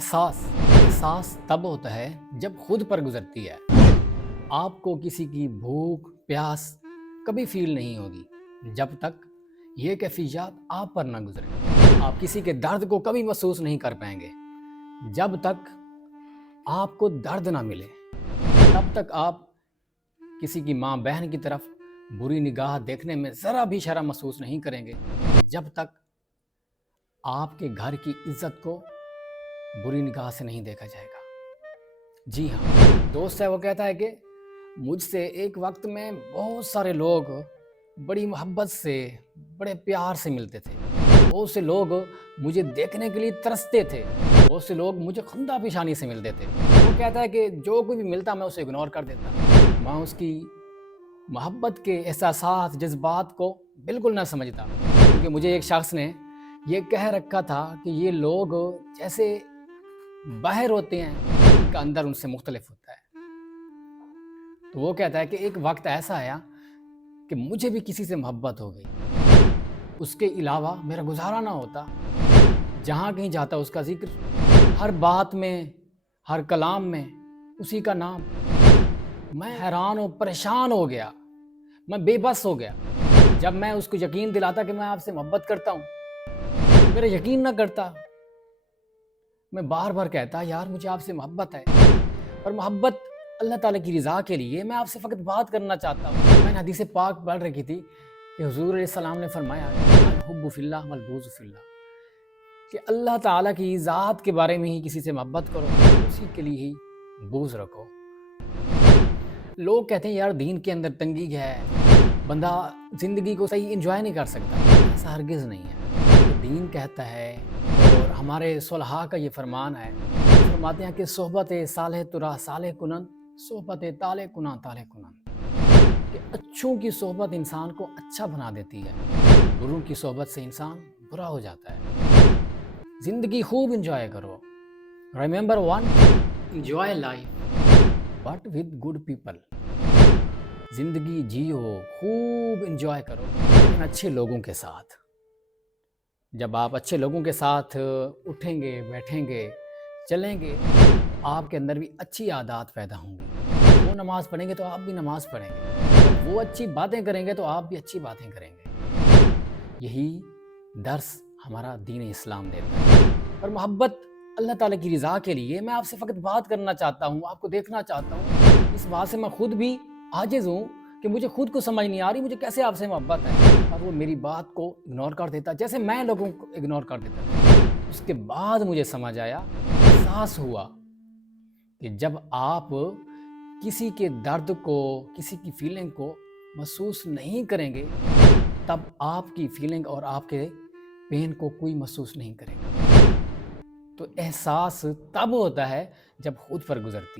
احساس تب ہوتا ہے جب خود پر گزرتی ہے۔ آپ کو کسی کی بھوک پیاس کبھی فیل نہیں ہوگی جب تک یہ کیفیات آپ پر نہ گزرے۔ آپ کسی کے درد کو کبھی محسوس نہیں کر پائیں گے جب تک آپ کو درد نہ ملے۔ تب تک آپ کسی کی ماں بہن کی طرف بری نگاہ دیکھنے میں ذرا بھی شرم محسوس نہیں کریں گے جب تک آپ کے گھر کی عزت کو بری نگاہ سے نہیں دیکھا جائے گا۔ جی ہاں، دوست ہے وہ کہتا ہے کہ مجھ سے ایک وقت میں بہت سارے لوگ بڑی محبت سے بڑے پیار سے ملتے تھے، بہت سے لوگ مجھے دیکھنے کے لیے ترستے تھے، بہت سے لوگ مجھے خندہ پیشانی سے ملتے تھے۔ وہ کہتا ہے کہ جو کوئی بھی ملتا میں اسے اگنور کر دیتا، میں اس کی محبت کے احساسات جذبات کو بالکل نہ سمجھتا، کیونکہ مجھے ایک شخص نے یہ کہہ رکھا تھا کہ یہ لوگ جیسے باہر ہوتے ہیں ان کا اندر ان سے مختلف ہوتا ہے۔ تو وہ کہتا ہے کہ ایک وقت ایسا آیا کہ مجھے بھی کسی سے محبت ہو گئی، اس کے علاوہ میرا گزارا نہ ہوتا، جہاں کہیں جاتا اس کا ذکر، ہر بات میں ہر کلام میں اسی کا نام۔ میں حیران و پریشان ہو گیا، میں بے بس ہو گیا جب میں اس کو یقین دلاتا کہ میں آپ سے محبت کرتا ہوں، میرا یقین نہ کرتا۔ میں بار بار کہتا یار مجھے آپ سے محبت ہے، اور محبت اللہ تعالیٰ کی رضا کے لیے میں آپ سے فقط بات کرنا چاہتا ہوں۔ میں نے حدیث پاک پڑھ رکھی تھی کہ حضور علیہ السلام نے فرمایا الحب فی اللہ والبغض فی اللہ، کہ اللہ تعالیٰ کی ذات کے بارے میں ہی کسی سے محبت کرو، اسی کے لیے ہی بغض رکھو۔ لوگ کہتے ہیں یار دین کے اندر تنگی ہے، بندہ زندگی کو صحیح انجوائے نہیں کر سکتا، ایسا ہرگز نہیں ہے۔ دین کہتا ہے اور ہمارے صلحاء کا یہ فرمان ہے، فرماتے ہیں کہ صحبت صالح ترا صالح کنن، صحبت طالع کنا طالع کنن، کہ اچھوں کی صحبت انسان کو اچھا بنا دیتی ہے، بروں کی صحبت سے انسان برا ہو جاتا ہے۔ زندگی خوب انجوائے کرو، remember one, enjoy life but with good people. زندگی جیو، خوب انجوائے کرو لیکن اچھے لوگوں کے ساتھ۔ جب آپ اچھے لوگوں کے ساتھ اٹھیں گے بیٹھیں گے چلیں گے، آپ کے اندر بھی اچھی عادات پیدا ہوں گی۔ وہ نماز پڑھیں گے تو آپ بھی نماز پڑھیں گے، وہ اچھی باتیں کریں گے تو آپ بھی اچھی باتیں کریں گے۔ یہی درس ہمارا دین اسلام دیتا ہے۔ اور محبت اللہ تعالیٰ کی رضا کے لیے میں آپ سے فقط بات کرنا چاہتا ہوں، آپ کو دیکھنا چاہتا ہوں۔ اس بات سے میں خود بھی عاجز ہوں کہ مجھے خود کو سمجھ نہیں آ رہی مجھے کیسے آپ سے محبت ہے، اور وہ میری بات کو اگنور کر دیتا جیسے میں لوگوں کو اگنور کر دیتا تھا۔ اس کے بعد مجھے سمجھ آیا، احساس ہوا کہ جب آپ کسی کے درد کو کسی کی فیلنگ کو محسوس نہیں کریں گے تب آپ کی فیلنگ اور آپ کے پین کو کوئی محسوس نہیں کرے گا۔ تو احساس تب ہوتا ہے جب خود پر گزرتی